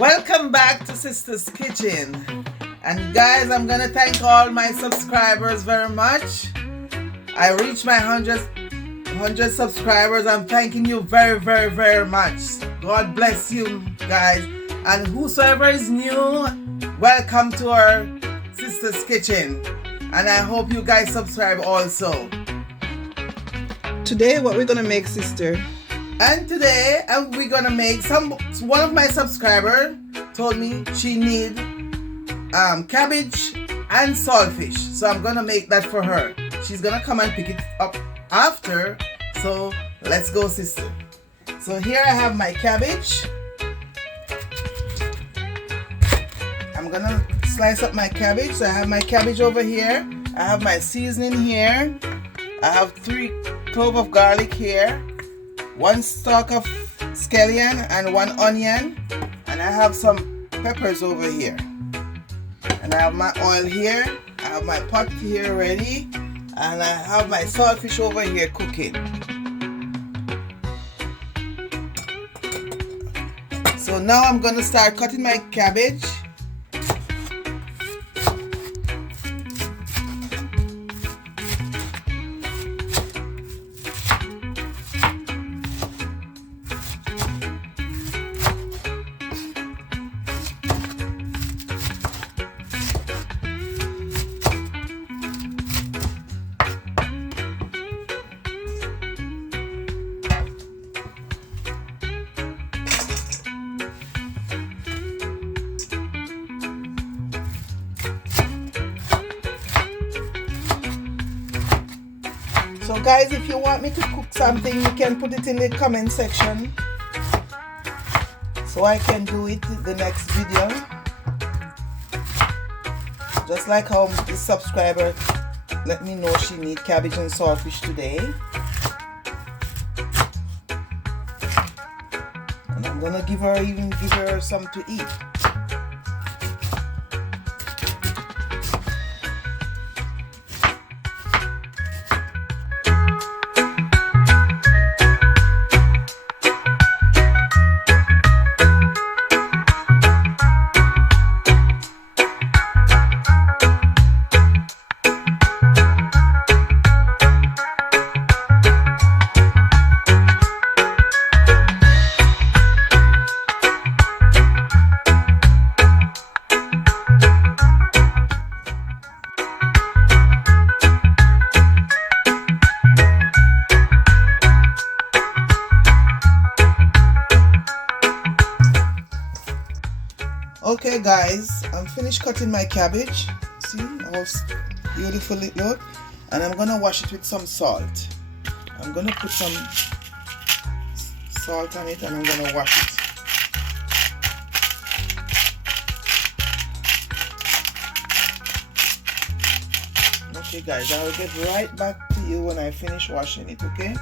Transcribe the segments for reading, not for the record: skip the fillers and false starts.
Welcome back to Sister's Kitchen. And guys, I'm gonna thank all my subscribers very much. I reached my 100 subscribers. I'm thanking you very much. God bless you guys. And whosoever is new, welcome to our Sister's Kitchen. And I hope you guys subscribe also. Today, what we're gonna make, sister? And today, we're gonna make one of my subscribers told me she need cabbage and saltfish. So I'm gonna make that for her. She's gonna come and pick it up after. So let's go, sister. So here I have my cabbage. I'm gonna slice up my cabbage. So I have my cabbage over here. I have my seasoning here. I have 3 cloves of garlic here, 1 stalk of scallion and 1 onion, and I have some peppers over here. And I have my oil here. I have my pot here ready, and I have my saltfish over here cooking. So now I'm gonna start cutting my cabbage. So guys, if you want me to cook something, you can put it in the comment section so I can do it in the next video. Just like how this subscriber let me know she need cabbage and saltfish today. And I'm gonna give her some to eat. Okay guys, I'm finished cutting my cabbage. See how beautiful it looks? And I'm gonna wash it with some salt. I'm gonna put some salt on it and I'm gonna wash it. Okay guys, I will get right back to you when I finish washing it, okay?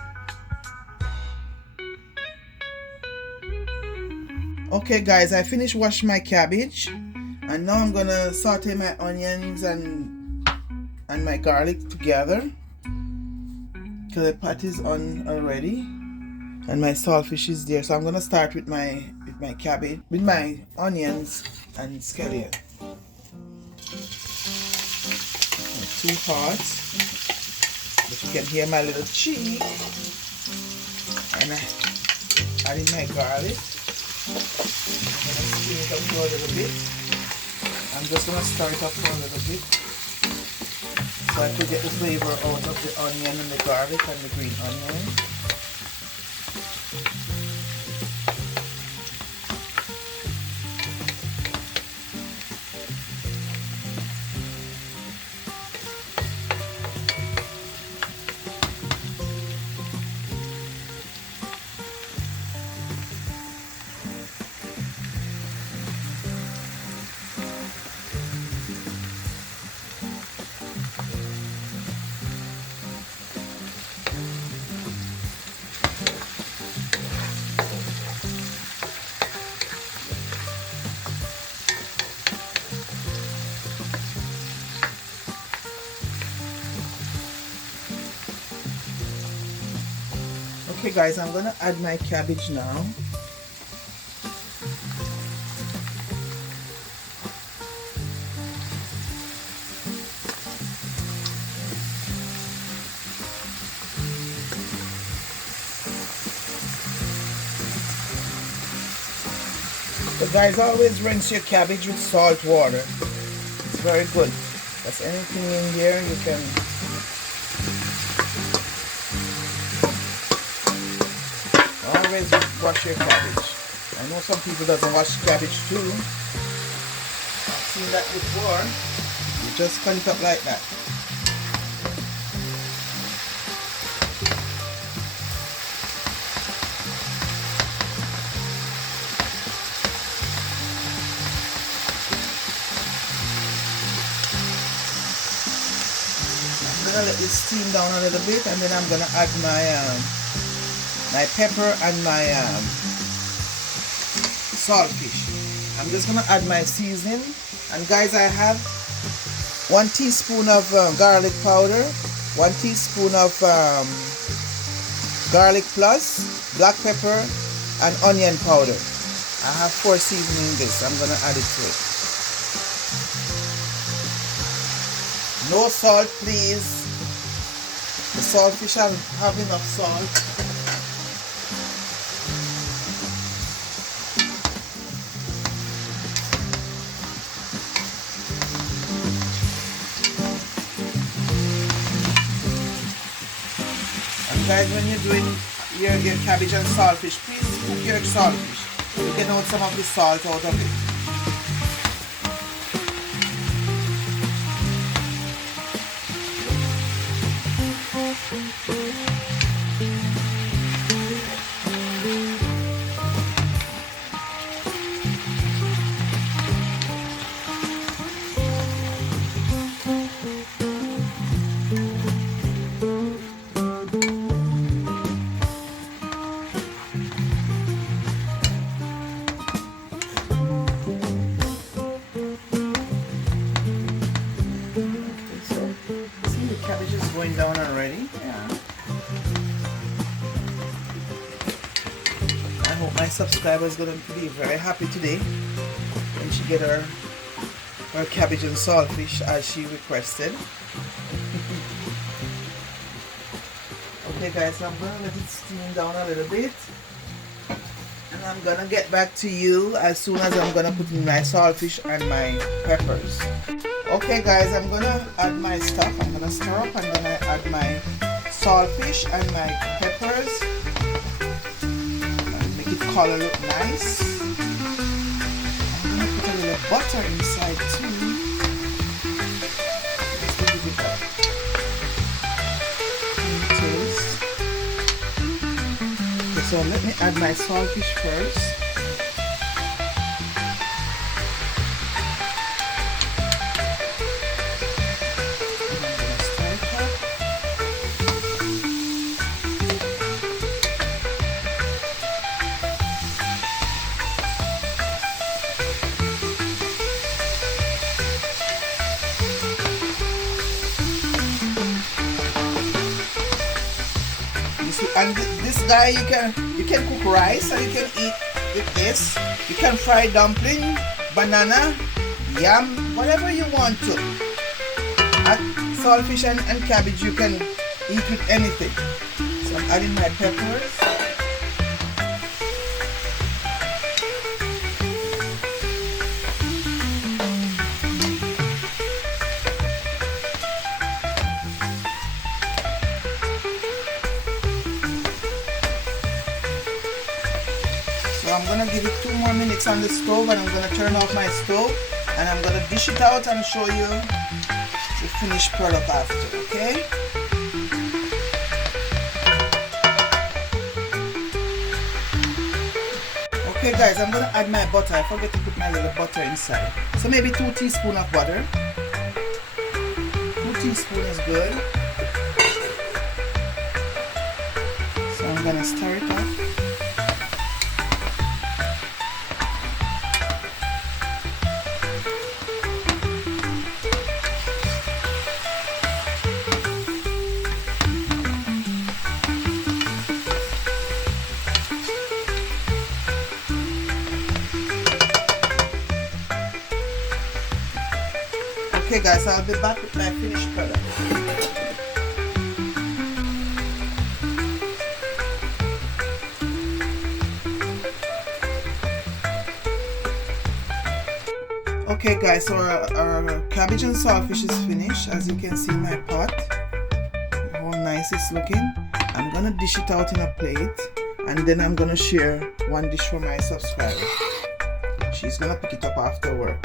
Okay guys, I finished washing my cabbage and now I'm gonna saute my onions and my garlic together because the pot is on already and my saltfish is there. So I'm gonna start with my cabbage, with my onions and scallion. Not too hot, but you can hear my little cheek. And I add in my garlic. I'm going to steam it up for a little bit. I'm just going to stir it up for a little bit so I could get the flavor out of the onion and the garlic and the green onion. Okay guys, I'm gonna add my cabbage now. So guys, always rinse your cabbage with salt water. It's very good. That's anything in here you can. Always wash your cabbage. I know some people doesn't wash cabbage too. I've seen that before. You just cut it up like that. I'm gonna let this steam down a little bit, and then I'm gonna add my pepper and my saltfish. I'm just gonna add my seasoning, and guys, I have 1 teaspoon of garlic powder, 1 teaspoon of garlic plus, black pepper, and onion powder. I have 4 seasoning this. I'm gonna add it to it. No salt, please. The saltfish have enough salt. And guys, when you're doing your cabbage and saltfish, please cook your saltfish. You get out some of the salt out of it. Cabbage is going down already. Yeah. I hope my subscriber is going to be very happy today when she get her cabbage and saltfish as she requested. Okay guys, I'm going to let it steam down a little bit, and I'm going to get back to you as soon as I'm going to put in my saltfish and my peppers. Okay guys, I'm gonna add my stuff. I'm gonna stir up, and then I add my saltfish and my peppers and make it color look nice. I'm gonna put a little butter inside too. Just to give it a taste. Okay, so let me add my saltfish first. And this guy, you can cook rice, or you can eat with this. You can fry dumpling, banana, yam, whatever you want to. Saltfish and cabbage you can eat with anything. So I'm adding my peppers. So I'm going to give it 2 more minutes on the stove, and I'm going to turn off my stove, and I'm going to dish it out and show you the finished product after, okay? Okay guys, I'm going to add my butter. I forget to put my little butter inside. So maybe 2 teaspoons of butter. 2 teaspoons is good. So I'm going to stir it up. Okay guys, I'll be back with my finished product. Okay guys, so our cabbage and saltfish is finished. As you can see in my pot, how nice it's looking. I'm gonna dish it out in a plate, and then I'm gonna share one dish for my subscriber. She's gonna pick it up after work.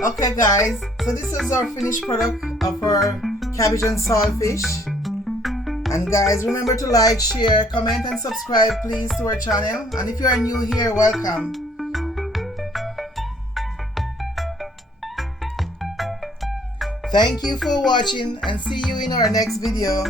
Okay guys, so this is our finished product of our cabbage and saltfish. And guys, remember to like, share, comment and subscribe please to our channel. And if you are new here, welcome. Thank you for watching and see you in our next video.